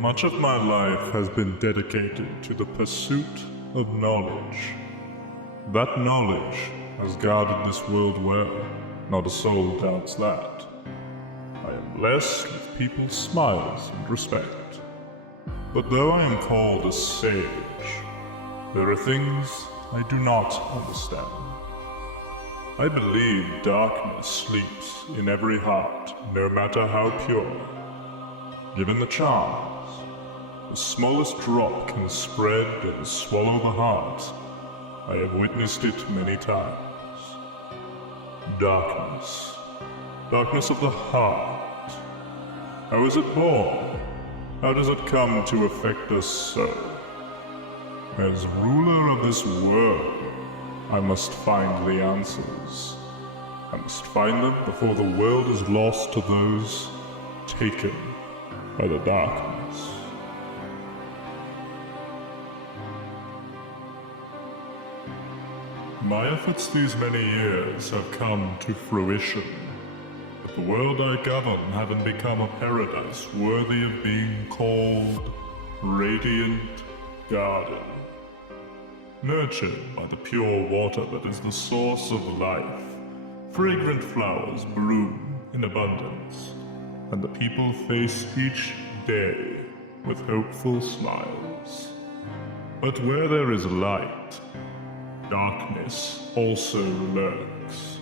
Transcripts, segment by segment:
Much of my life has been dedicated to the pursuit of knowledge. That knowledge has guarded this world well, not a soul doubts that. I am blessed with people's smiles and respect. But though I am called a sage, there are things I do not understand. I believe darkness sleeps in every heart, no matter how pure. Given the chance, the smallest drop can spread and swallow the heart. I have witnessed it many times. Darkness. Darkness of the heart. How is it born? How does it come to affect us so? As ruler of this world, I must find the answers. I must find them before the world is lost to those taken by the darkness. My efforts these many years have come to fruition, but the world I govern having become a paradise worthy of being called Radiant Garden. Nurtured by the pure water that is the source of life, fragrant flowers bloom in abundance, and the people face each day with hopeful smiles. But where there is light, darkness also lurks.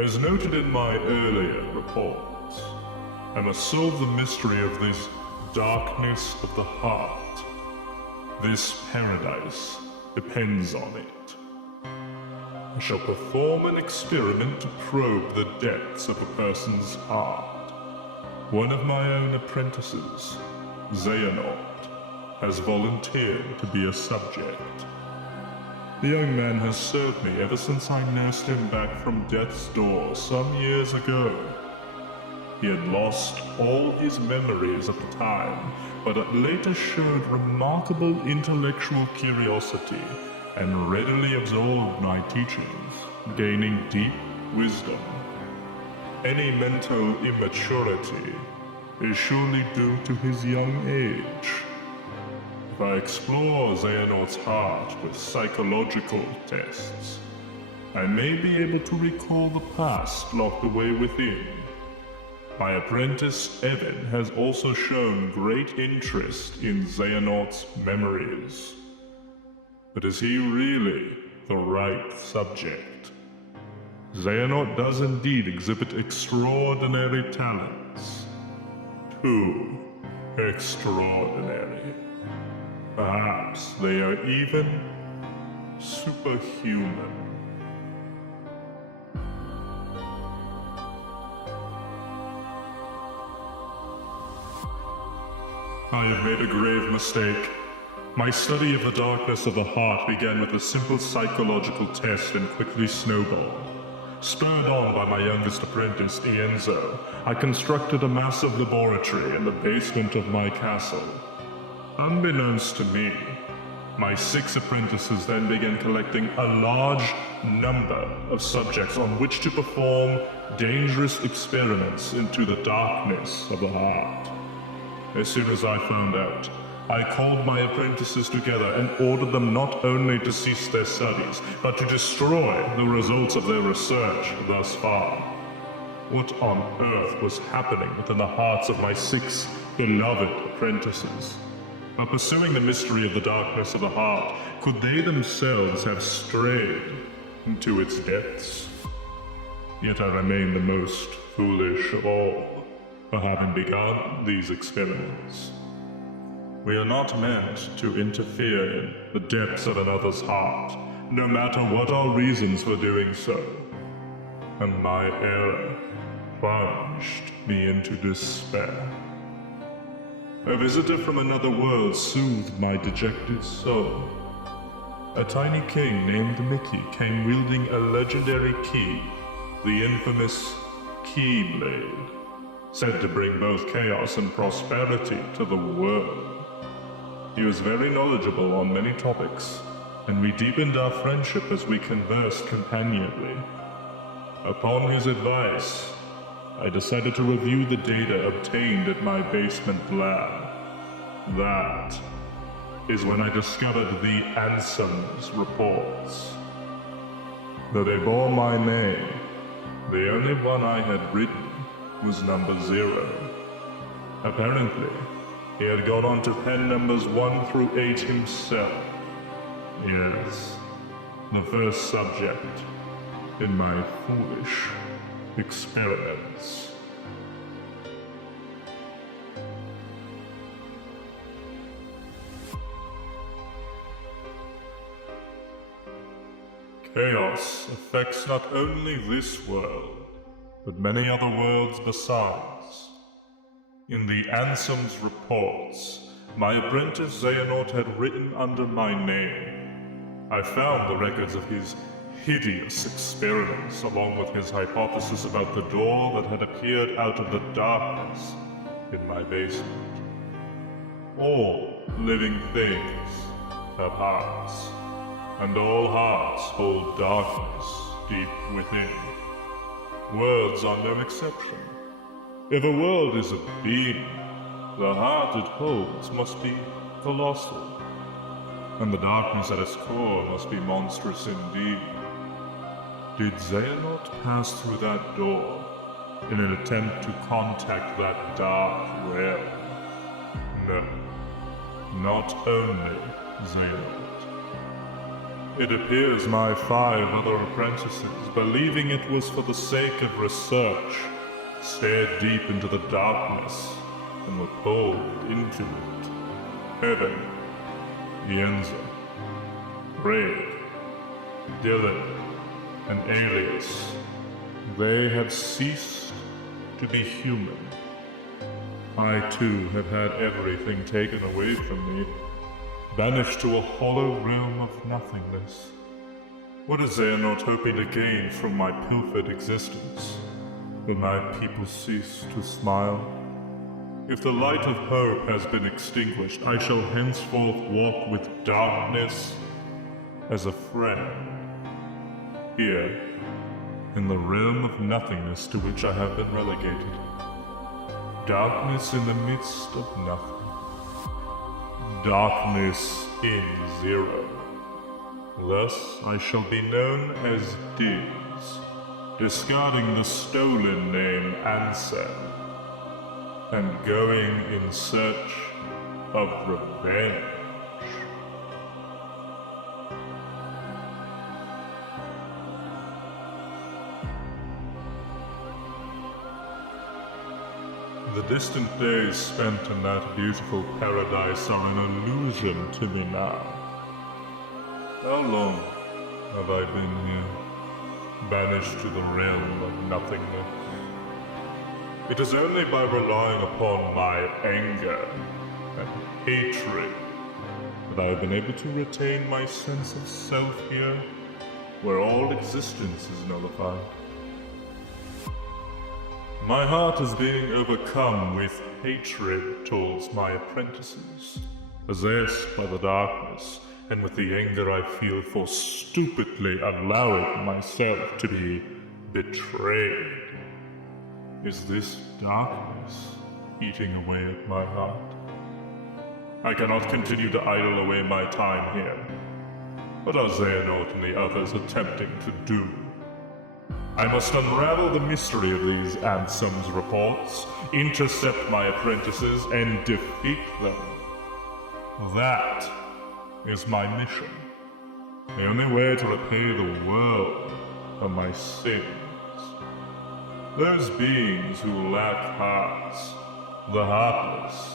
As noted in my earlier reports, I must solve the mystery of this darkness of the heart. This paradise depends on it. I shall perform an experiment to probe the depths of a person's heart. One of my own apprentices, Xehanort, has volunteered to be a subject. The young man has served me ever since I nursed him back from death's door some years ago. He had lost all his memories at the time, but it later showed remarkable intellectual curiosity and readily absorbed my teachings, gaining deep wisdom. Any mental immaturity is surely due to his young age. If I explore Xehanort's heart with psychological tests, I may be able to recall the past locked away within. My apprentice, Evan, has also shown great interest in Xehanort's memories. But is he really the right subject? Xehanort does indeed exhibit extraordinary talents. Too extraordinary. Perhaps they are even superhuman. I have made a grave mistake. My study of the darkness of the heart began with a simple psychological test and quickly snowballed. Spurred on by my youngest apprentice, Ienzo, I constructed a massive laboratory in the basement of my castle. Unbeknownst to me, my 6 apprentices then began collecting a large number of subjects on which to perform dangerous experiments into the darkness of the heart. As soon as I found out, I called my apprentices together and ordered them not only to cease their studies, but to destroy the results of their research thus far. What on earth was happening within the hearts of my 6 beloved apprentices? By pursuing the mystery of the darkness of the heart, could they themselves have strayed into its depths? Yet I remain the most foolish of all for having begun these experiments. We are not meant to interfere in the depths of another's heart, no matter what our reasons for doing so. And my error plunged me into despair. A visitor from another world soothed my dejected soul. A tiny king named Mickey came wielding a legendary key, the infamous Keyblade, said to bring both chaos and prosperity to the world. He was very knowledgeable on many topics, and we deepened our friendship as we conversed companionably. Upon his advice, I decided to review the data obtained at my basement lab. That is when I discovered the Ansem Reports. Though they bore my name, the only one I had written was number 0. Apparently, he had gone on to pen numbers 1 through 8 himself. Yes, the first subject in my foolish experiments. Chaos affects not only this world, but many other worlds besides. In the Ansem Reports, my apprentice Xehanort had written under my name. I found the records of his hideous experiments, along with his hypothesis about the door that had appeared out of the darkness in my basement. All living things have hearts, and all hearts hold darkness deep within. Worlds are no exception. If a world is a being, the heart it holds must be colossal, and the darkness at its core must be monstrous indeed. Did Xehanort pass through that door in an attempt to contact that dark realm? No, not only Xehanort. It appears my 5 other apprentices, believing it was for the sake of research, stared deep into the darkness and were pulled into it. Heaven, Yenza, Braid, Dylan, and Alias, they have ceased to be human. I too have had everything taken away from me, banished to a hollow realm of nothingness. What is Xehanort hoping to gain from my pilfered existence? Will my people cease to smile? If the light of hope has been extinguished, I shall henceforth walk with darkness as a friend. Here, in the realm of nothingness to which I have been relegated. Darkness in the midst of nothing. Darkness in 0. Thus I shall be known as Diz, discarding the stolen name Ansem, and going in search of revenge. The distant days spent in that beautiful paradise are an illusion to me now. How long have I been here, banished to the realm of nothingness? It is only by relying upon my anger and hatred that I have been able to retain my sense of self here, where all existence is nullified. My heart is being overcome with hatred towards my apprentices, possessed by the darkness, and with the anger I feel for stupidly allowing myself to be betrayed. Is this darkness eating away at my heart? I cannot continue to idle away my time here. What are Xehanort and the others attempting to do? I must unravel the mystery of these Ansem Reports, intercept my apprentices, and defeat them. That is my mission. The only way to repay the world for my sins. Those beings who lack hearts, the heartless,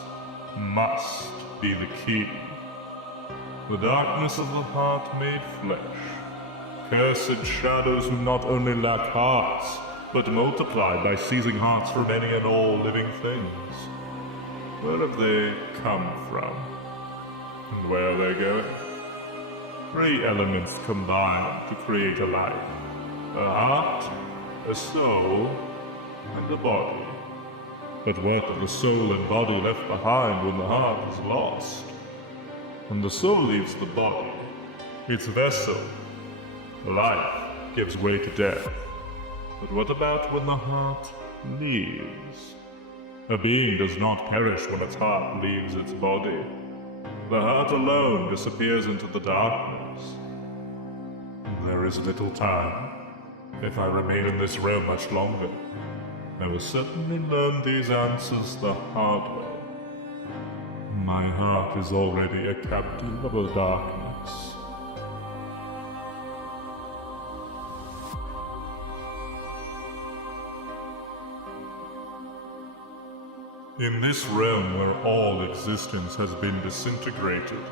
must be the key. The darkness of the heart made flesh. Cursed shadows who not only lack hearts, but multiply by seizing hearts from any and all living things. Where have they come from? And where are they going? 3 elements combine to create a life. A heart, a soul, and a body. But what are the soul and body left behind when the heart is lost? When the soul leaves the body, its vessel, life, gives way to death. But what about when the heart leaves? A being does not perish when its heart leaves its body. The heart alone disappears into the darkness. There is little time. If I remain in this realm much longer, I will certainly learn these answers the hard way. My heart is already a captive of the darkness. In this realm where all existence has been disintegrated,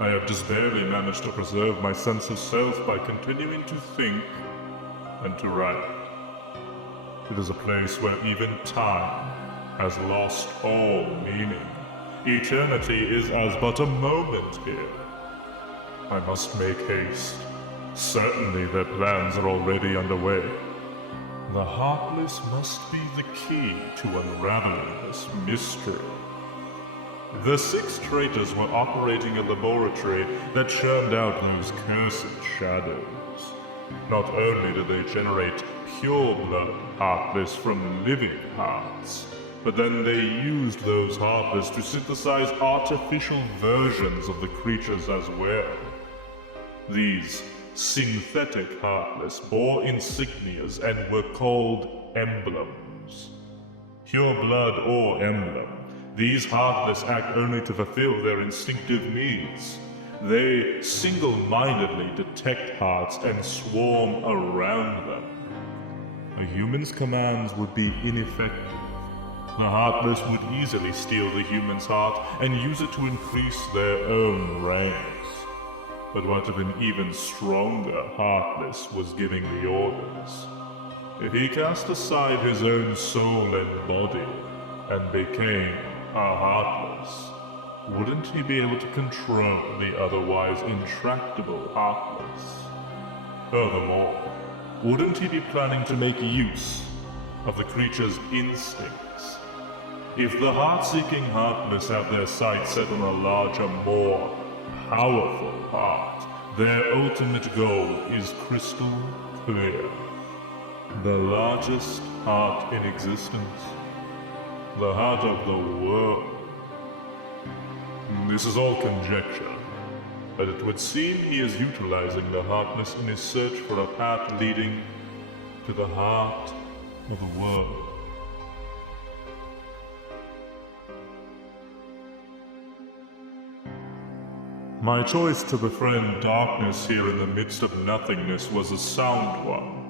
I have just barely managed to preserve my sense of self by continuing to think and to write. It is a place where even time has lost all meaning. Eternity is as but a moment here. I must make haste. Certainly their plans are already underway. The Heartless must be the key to unraveling this mystery. The 6 traitors were operating a laboratory that churned out those cursed shadows. Not only did they generate pure blood Heartless from living hearts, but then they used those Heartless to synthesize artificial versions of the creatures as well. These synthetic Heartless bore insignias and were called emblems. Pure blood or emblem, these Heartless act only to fulfill their instinctive needs. They single-mindedly detect hearts and swarm around them. A human's commands would be ineffective. The Heartless would easily steal the human's heart and use it to increase their own ranks. But what if an even stronger Heartless was giving the orders? If he cast aside his own soul and body and became a Heartless, wouldn't he be able to control the otherwise intractable Heartless? Furthermore, wouldn't he be planning to make use of the creature's instincts? If the heart-seeking Heartless have their sights set on a larger, more powerful heart, their ultimate goal is crystal clear. The largest heart in existence. The heart of the world. This is all conjecture, but it would seem he is utilizing the Heartless in his search for a path leading to the heart of the world. My choice to befriend darkness here in the midst of nothingness was a sound one.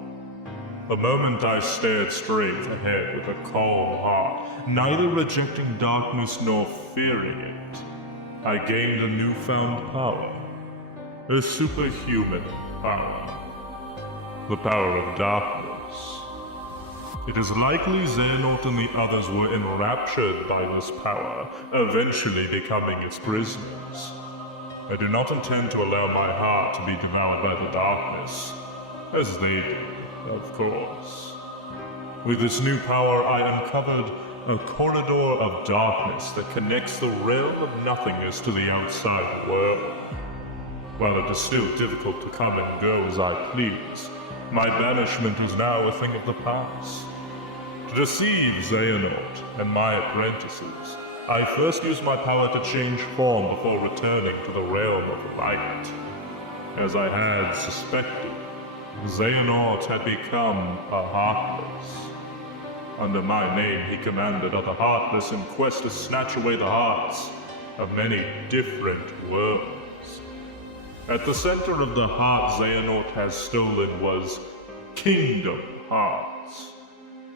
A moment I stared straight ahead with a calm heart, neither rejecting darkness nor fearing it. I gained a newfound power. A superhuman power. The power of darkness. It is likely Xehanort and the others were enraptured by this power, eventually becoming its prisoners. I do not intend to allow my heart to be devoured by the darkness, as they did, of course. With this new power, I uncovered a corridor of darkness that connects the realm of nothingness to the outside world. While it is still difficult to come and go as I please, my banishment is now a thing of the past. To deceive Xehanort and my apprentices, I first used my power to change form before returning to the realm of light. As I had suspected, Xehanort had become a Heartless. Under my name, he commanded other Heartless in quest to snatch away the hearts of many different worlds. At the center of the heart Xehanort has stolen was Kingdom Hearts,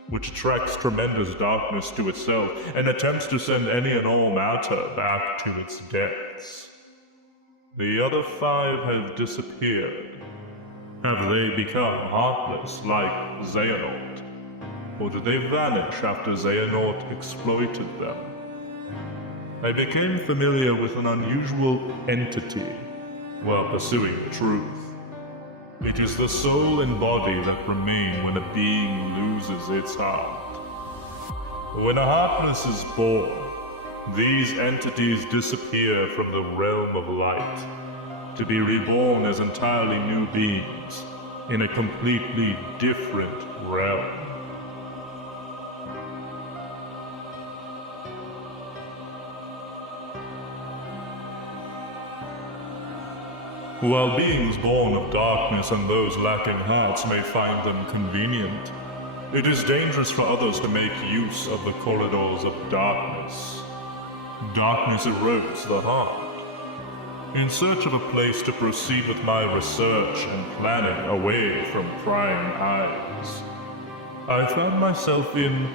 which attracts tremendous darkness to itself and attempts to send any and all matter back to its depths. The other 5 have disappeared. Have they become Heartless like Xehanort? Or did they vanish after Xehanort exploited them? I became familiar with an unusual entity while pursuing the truth. It is the soul and body that remain when a being loses its heart. When a Heartless is born, these entities disappear from the realm of light, to be reborn as entirely new beings in a completely different realm. While beings born of darkness and those lacking hearts may find them convenient, it is dangerous for others to make use of the corridors of darkness. Darkness erodes the heart. In search of a place to proceed with my research and planning away from prying eyes, I found myself in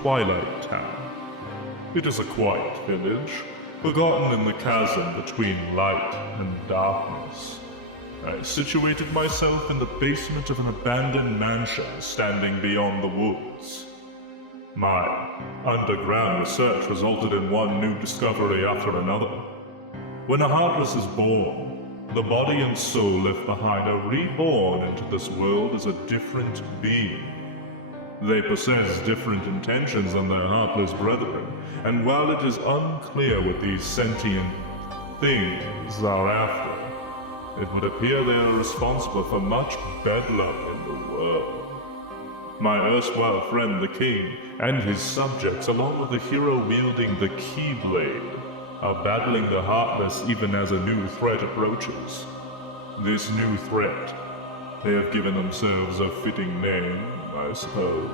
Twilight Town. It is a quiet village, forgotten in the chasm between light and darkness. I situated myself in the basement of an abandoned mansion standing beyond the woods. My underground research resulted in one new discovery after another. When a Heartless is born, the body and soul left behind are reborn into this world as a different being. They possess different intentions than their Heartless brethren, and while it is unclear what these sentient things are after, it would appear they are responsible for much bedlam in the world. My erstwhile friend the king and his subjects, along with the hero wielding the Keyblade, are battling the Heartless even as a new threat approaches. This new threat, they have given themselves a fitting name, I suppose.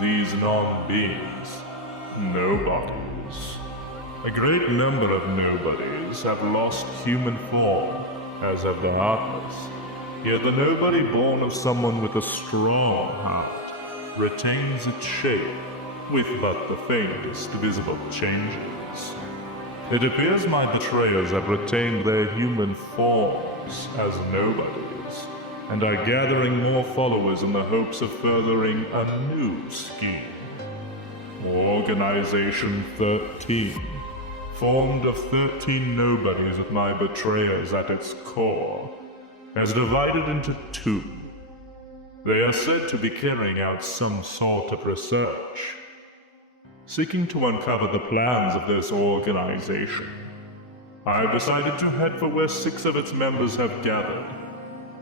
These non-beings, nobodies. A great number of nobodies have lost human form, as have the Heartless. Yet the nobody born of someone with a strong heart retains its shape, with but the faintest visible changes. It appears my betrayers have retained their human forms as nobodies, and are gathering more followers in the hopes of furthering a new scheme. Organization 13, formed of 13 nobodies with my betrayers at its core, has divided into two. They are said to be carrying out some sort of research, seeking to uncover the plans of this organization. I have decided to head for where 6 of its members have gathered,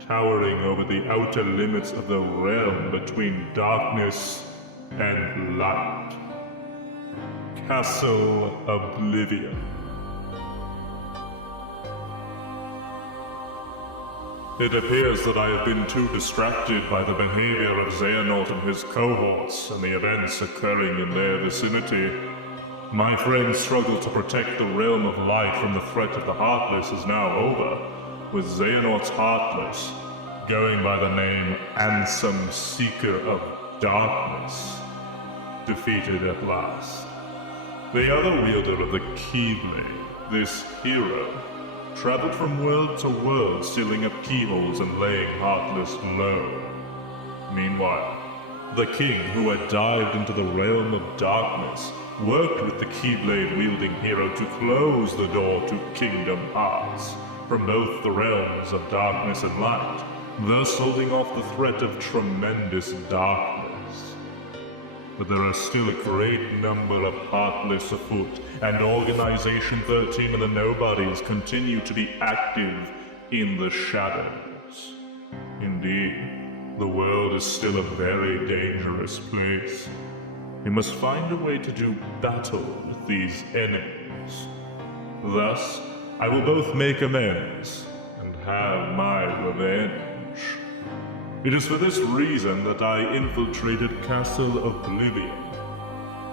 towering over the outer limits of the realm between darkness and light. Castle Oblivion. It appears that I have been too distracted by the behavior of Xehanort and his cohorts and the events occurring in their vicinity. My friend's struggle to protect the realm of light from the threat of the Heartless is now over, with Xehanort's Heartless, going by the name Ansem Seeker of Darkness, defeated at last. The other wielder of the Keyblade, this hero, traveled from world to world, sealing up keyholes and laying Heartless low. Meanwhile, the king, who had dived into the realm of darkness, worked with the Keyblade-wielding hero to close the door to Kingdom Hearts from both the realms of darkness and light, thus holding off the threat of tremendous darkness. But there are still a great number of Heartless afoot, and Organization 13 and the Nobodies continue to be active in the shadows. Indeed, the world is still a very dangerous place. We must find a way to do battle with these enemies. Thus, I will both make amends and have my revenge. It is for this reason that I infiltrated Castle Oblivion.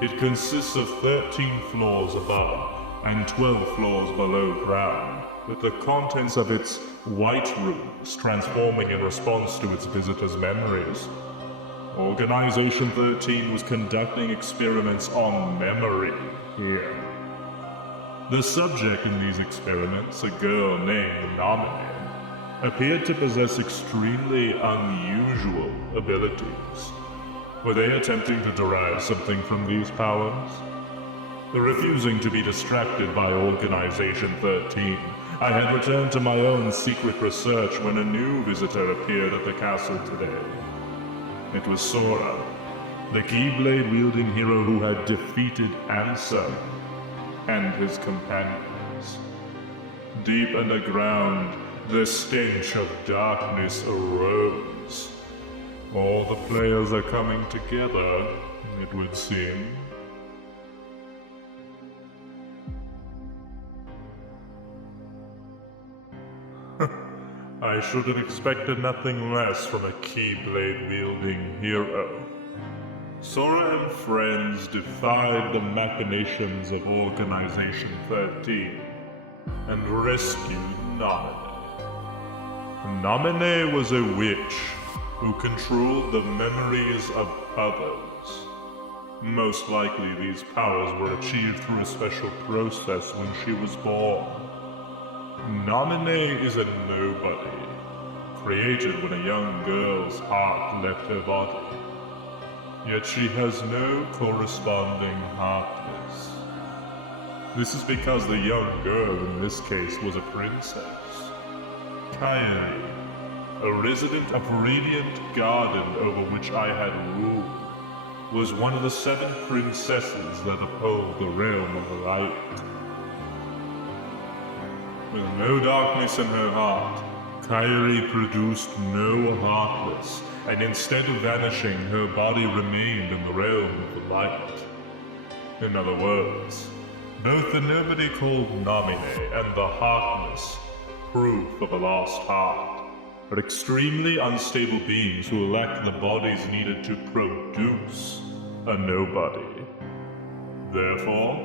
It consists of 13 floors above and 12 floors below ground, with the contents of its white rooms transforming in response to its visitors' memories. Organization 13 was conducting experiments on memory here. The subject in these experiments, a girl named Nominee, appeared to possess extremely unusual abilities. Were they attempting to derive something from these powers? Refusing to be distracted by Organization 13, I had returned to my own secret research when a new visitor appeared at the castle today. It was Sora, the Keyblade-wielding hero who had defeated Ansem and his companions. Deep underground, the stench of darkness arose. All the players are coming together, it would seem. I should have expected nothing less from a keyblade-wielding hero. Sora and friends defied the machinations of Organization 13 and rescued Namine. Namine was a witch who controlled the memories of others. Most likely these powers were achieved through a special process when she was born. Namine is a nobody, created when a young girl's heart left her body. Yet she has no corresponding heartness. This is because the young girl in this case was a princess. Kairi, a resident of Radiant Garden over which I had ruled, was one of the 7 princesses that uphold the realm of light. With no darkness in her heart, Kairi produced no heartless, and instead of vanishing, her body remained in the realm of the light. In other words, both the nobody called Namine and the heartless, proof of a lost heart, are extremely unstable beings who lack the bodies needed to produce a nobody. Therefore,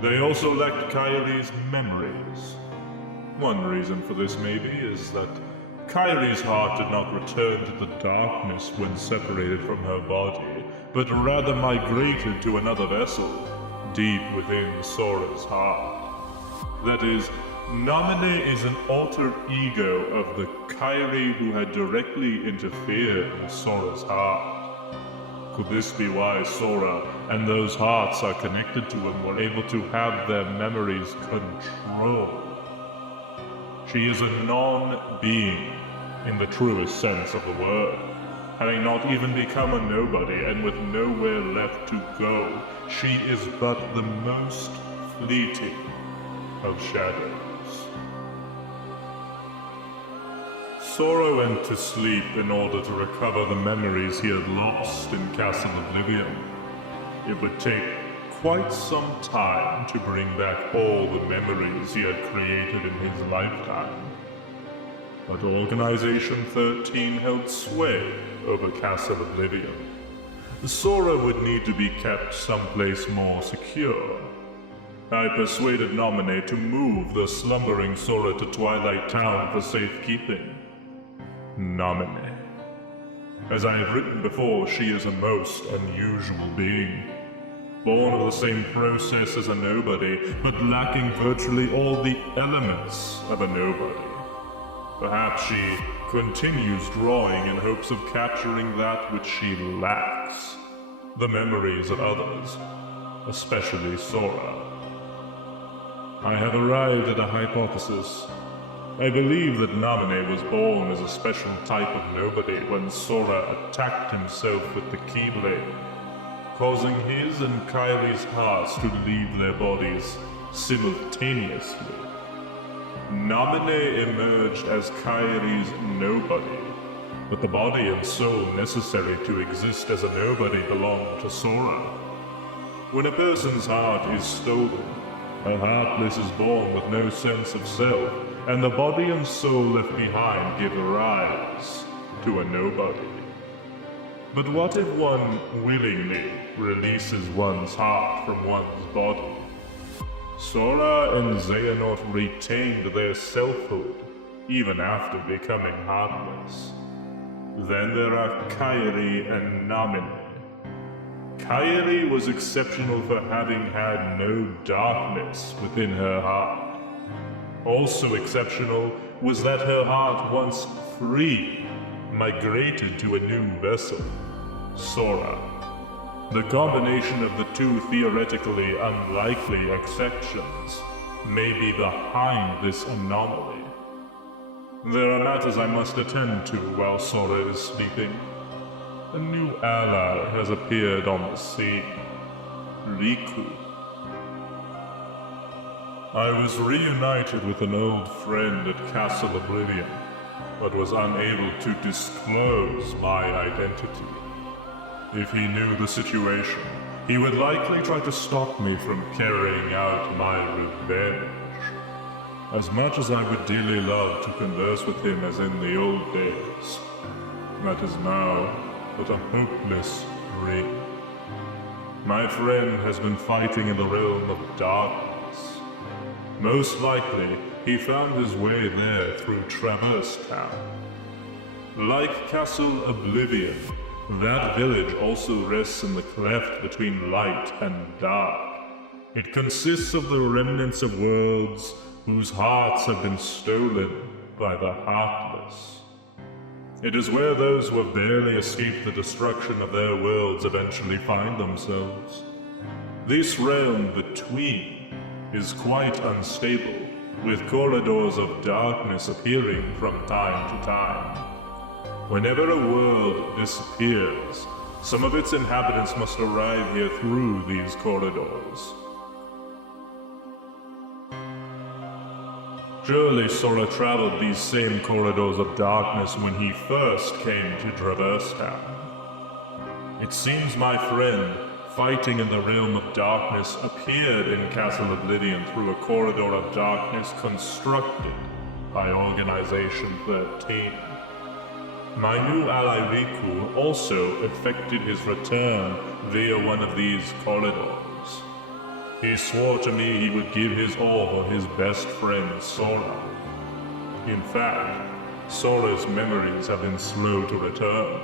they also lacked Kairi's memories. One reason for this maybe is that Kairi's heart did not return to the darkness when separated from her body, but rather migrated to another vessel, deep within Sora's heart. That is, Namine is an alter ego of the Kairi who had directly interfered in Sora's heart. Could this be why Sora and those hearts are connected to him were able to have their memories controlled? She is a non-being in the truest sense of the word, having not even become a nobody and with nowhere left to go. She is but the most fleeting of shadows. Sora went to sleep in order to recover the memories he had lost in Castle Oblivion. It would take quite some time to bring back all the memories he had created in his lifetime. But Organization 13 held sway over Castle Oblivion. Sora would need to be kept someplace more secure. I persuaded Namine to move the slumbering Sora to Twilight Town for safekeeping. Namine. As I have written before, she is a most unusual being. Born of the same process as a nobody, but lacking virtually all the elements of a nobody. Perhaps she continues drawing in hopes of capturing that which she lacks, the memories of others, especially Sora. I have arrived at a hypothesis. I believe that Namine was born as a special type of nobody when Sora attacked himself with the Keyblade, causing his and Kairi's hearts to leave their bodies simultaneously. Namine emerged as Kairi's nobody, but the body and soul necessary to exist as a nobody belong to Sora. When a person's heart is stolen, a heartless is born with no sense of self, and the body and soul left behind give rise to a nobody. But what if one willingly releases one's heart from one's body? Sora and Xehanort retained their selfhood even after becoming heartless. Then there are Kairi and Namine. Kairi was exceptional for having had no darkness within her heart. Also exceptional was that her heart, once free, migrated to a new vessel, Sora. The combination of the two theoretically unlikely exceptions may be behind this anomaly. There are matters I must attend to while Sora is sleeping. A new ally has appeared on the scene, Riku. I was reunited with an old friend at Castle Oblivion, but was unable to disclose my identity. If he knew the situation, he would likely try to stop me from carrying out my revenge. As much as I would dearly love to converse with him as in the old days, that is now but a hopeless dream. My friend has been fighting in the realm of darkness. Most likely, he found his way there through Traverse Town. Like Castle Oblivion, that village also rests in the cleft between light and dark. It consists of the remnants of worlds whose hearts have been stolen by the heartless. It is where those who have barely escaped the destruction of their worlds eventually find themselves. This realm between is quite unstable, with corridors of darkness appearing from time to time. Whenever a world disappears, some of its inhabitants must arrive here through these corridors. Surely Sora traveled these same corridors of darkness when he first came to Traverse Town. It seems my friend, fighting in the realm of darkness, appeared in Castle Oblivion through a corridor of darkness constructed by Organization 13. My new ally Riku also effected his return via one of these corridors. He swore to me he would give his all for his best friend, Sora. In fact, Sora's memories have been slow to return.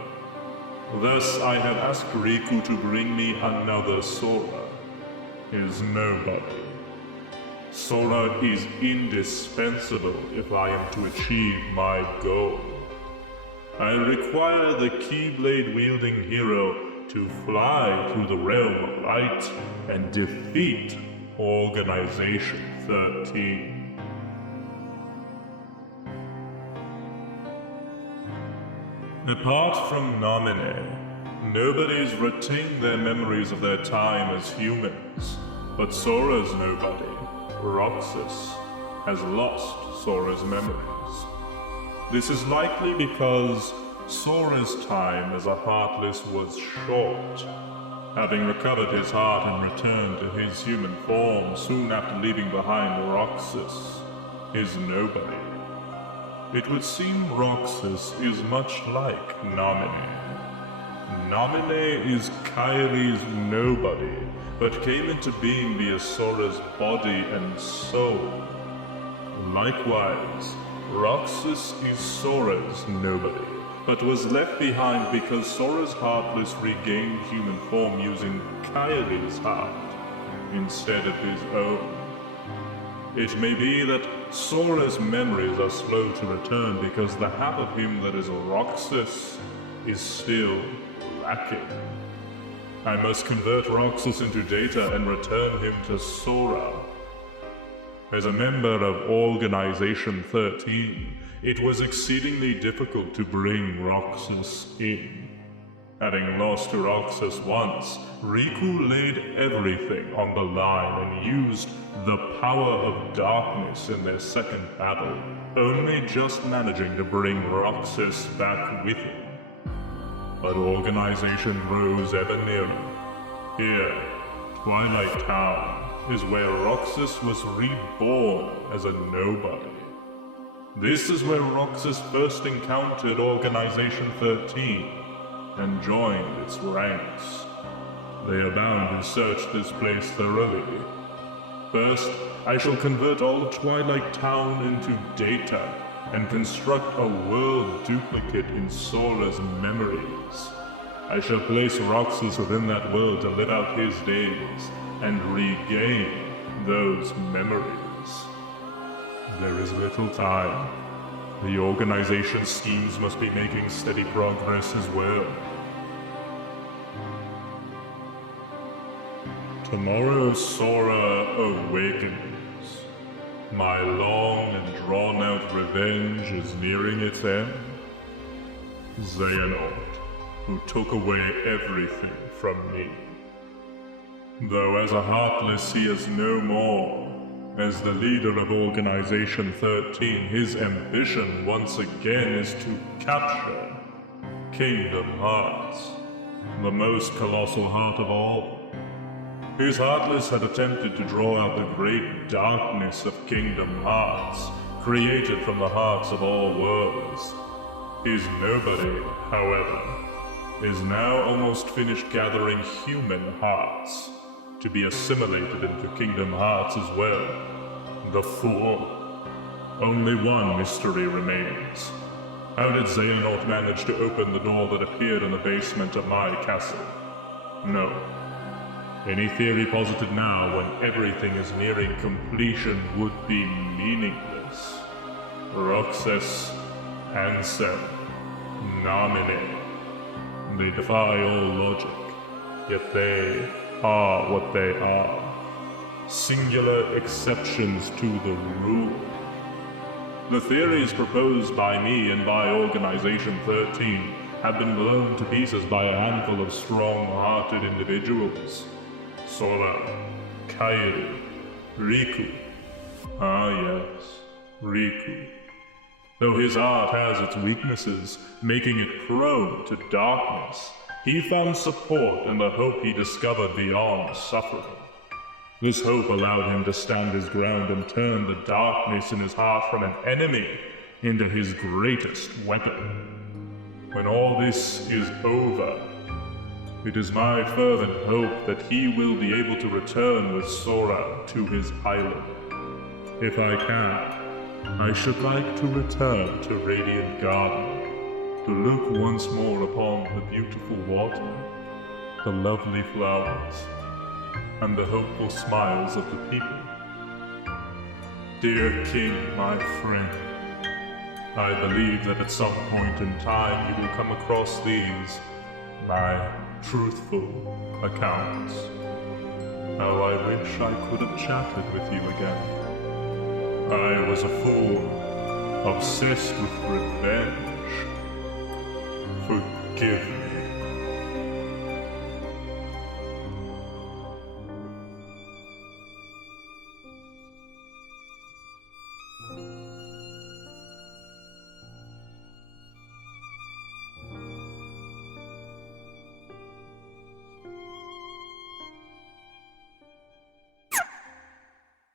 Thus, I have asked Riku to bring me another Sora, his nobody. Sora is indispensable if I am to achieve my goal. I require the Keyblade-wielding hero to fly through the realm of light and defeat Organization 13. Apart from Nomine, nobodies retain their memories of their time as humans, but Sora's nobody, Roxas, has lost Sora's memories. This is likely because Sora's time as a Heartless was short, having recovered his heart and returned to his human form soon after leaving behind Roxas, his nobody. It would seem Roxas is much like Nomine. Nomine is Kyrie's nobody, but came into being via Sora's body and soul. Likewise, Roxas is Sora's nobody, but was left behind because Sora's Heartless regained human form using Kyrie's heart instead of his own. It may be that Sora's memories are slow to return because the half of him that is Roxas is still lacking. I must convert Roxas into data and return him to Sora. As a member of Organization 13, it was exceedingly difficult to bring Roxas in. Having lost to Roxas once, Riku laid everything on the line and used the power of darkness in their second battle, only just managing to bring Roxas back with him. But Organization grows ever nearer. Here, Twilight Town is where Roxas was reborn as a nobody. This is where Roxas first encountered Organization 13 and joined its ranks. They are bound to search this place thoroughly. First, I shall convert all of Twilight Town into data and construct a world duplicate in Sora's memories. I shall place Roxas within that world to live out his days and regain those memories. There is little time. The organization's schemes must be making steady progress as well. Tomorrow Sora awakens. My long and drawn-out revenge is nearing its end. Xehanort, who took away everything from me. Though as a Heartless he is no more. As the leader of Organization 13, his ambition once again is to capture Kingdom Hearts, the most colossal heart of all. His Heartless had attempted to draw out the great darkness of Kingdom Hearts, created from the hearts of all worlds. His Nobody, however, is now almost finished gathering human hearts, to be assimilated into Kingdom Hearts as well. The Fool. Only one mystery remains. How did Xehanort manage to open the door that appeared in the basement of my castle? No. Any theory posited now, when everything is nearing completion, would be meaningless. Roxas, Ansem, Namine. They defy all logic, yet they are what they are. Singular exceptions to the rule. The theories proposed by me and by Organization 13 have been blown to pieces by a handful of strong-hearted individuals. Sora, Kairi, Riku. Ah yes, Riku. Though his art has its weaknesses, making it prone to darkness, he found support in the hope he discovered beyond suffering. This hope allowed him to stand his ground and turn the darkness in his heart from an enemy into his greatest weapon. When all this is over, it is my fervent hope that he will be able to return with Sora to his island. If I can, I should like to return to Radiant Garden, to look once more upon the beautiful water, the lovely flowers, and the hopeful smiles of the people. Dear King, my friend, I believe that at some point in time you will come across these, my truthful accounts. How I wish I could have chatted with you again. I was a fool, obsessed with revenge.